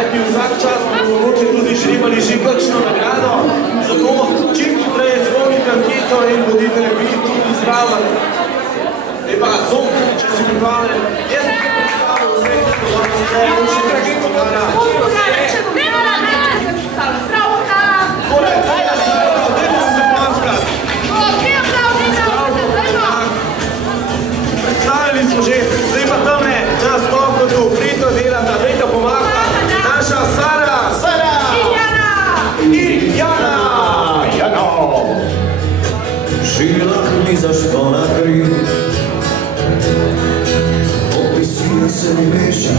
kajti vsak čas bomo mogoče tudi žribali že kakšno nagrado, zato čim hitreje zvonite anketo in bodite lepi tudi zraven. Lepa, zom, če si pripravljen, jaz sem pripravljal vse, kako vam zdaj, še nekaj podara. Torej, kaj je zdaj, dajmo se paskati. Predstavili smo že, zdaj pa tam je na stopkotu, prito delata, dajte pomagati. Naša Sara in Jana. Jano. Žilah mi zašpona kri, opisuje se mi mešča,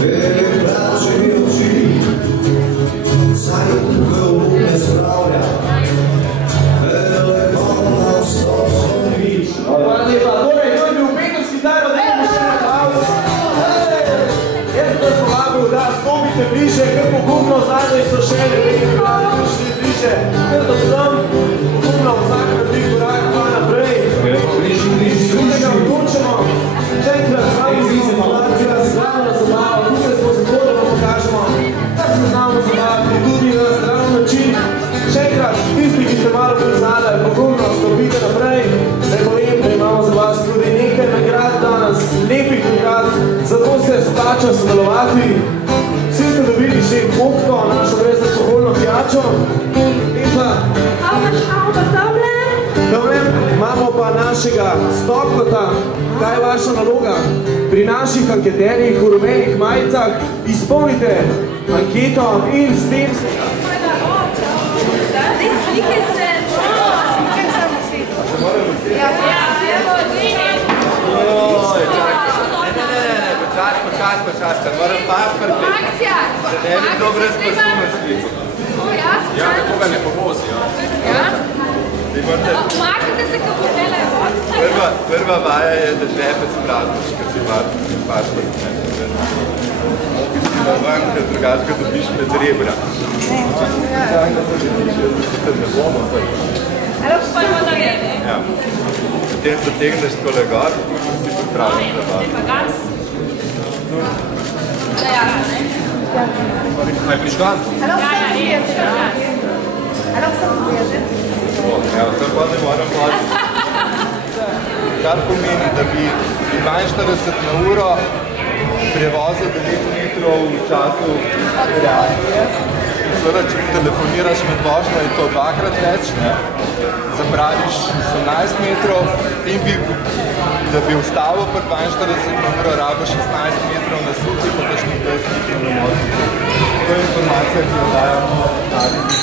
vele praže mi oči, saj v obune spravlja, telefona stop sloviš. Hvala lepa, torej, to je bil Peter s kitaro, dajmo še na pauz. Jaz da sem vabil, da stopite bliže, ker pogumno zadnje so še nekaj prišli bliže. Ker da sem pogumno vsak na 3 korak, 2 naprej. Tukaj ga vključimo, še enkrat z vami smo relacija, slavna zabava, tukaj smo zato, da vam pokažemo, da se znamo zabavati tudi na zdrav način. Še enkrat, tisti, ki ste malo priznali, pogumno stopite naprej, da povem, da imamo za vas tudi nekaj nagrad danes, lepih nagrad, zato se splača sodelovati. Vsi ste dobili že kokto, našo brezalkoholno pijačo. In pa... Dobre, imamo pa našega stopkota. Kaj je vaša naloga? Pri naših anketerjih v rumenih majicah izpolnite anketo in s tem... Počas, moram pasport biti. Akcija! Da ne bi dobro razposobno sliko. Ja, tako ga ne povozi. Ja? Umaknite se, kako delajo vas. Prva vaja je, da žepe sprazneš, kad si pasport. Mogiš ti da van, kad drugač ga dobiš med rebra. Čakaj, da se vidiš, jaz da ne bomo. Pa ima da rede. Ja. Potem zategneš tole gor, si pripravljen da van. Pa gas. Naj prižgan? Ja, sem pa ne moram paziti. Kar pomeni, da bi 42 na uro prevozil 9 metrov v času reakcije. Seveda, če telefoniraš med vožnjo, je to dvakrat več, zapraviš 18 metrov in da bi ustavil pri 42 na uro, rabo 16 metrov na suhi, pa kakšnih 20 metrov na morju. To je informacija, ki jo dajamo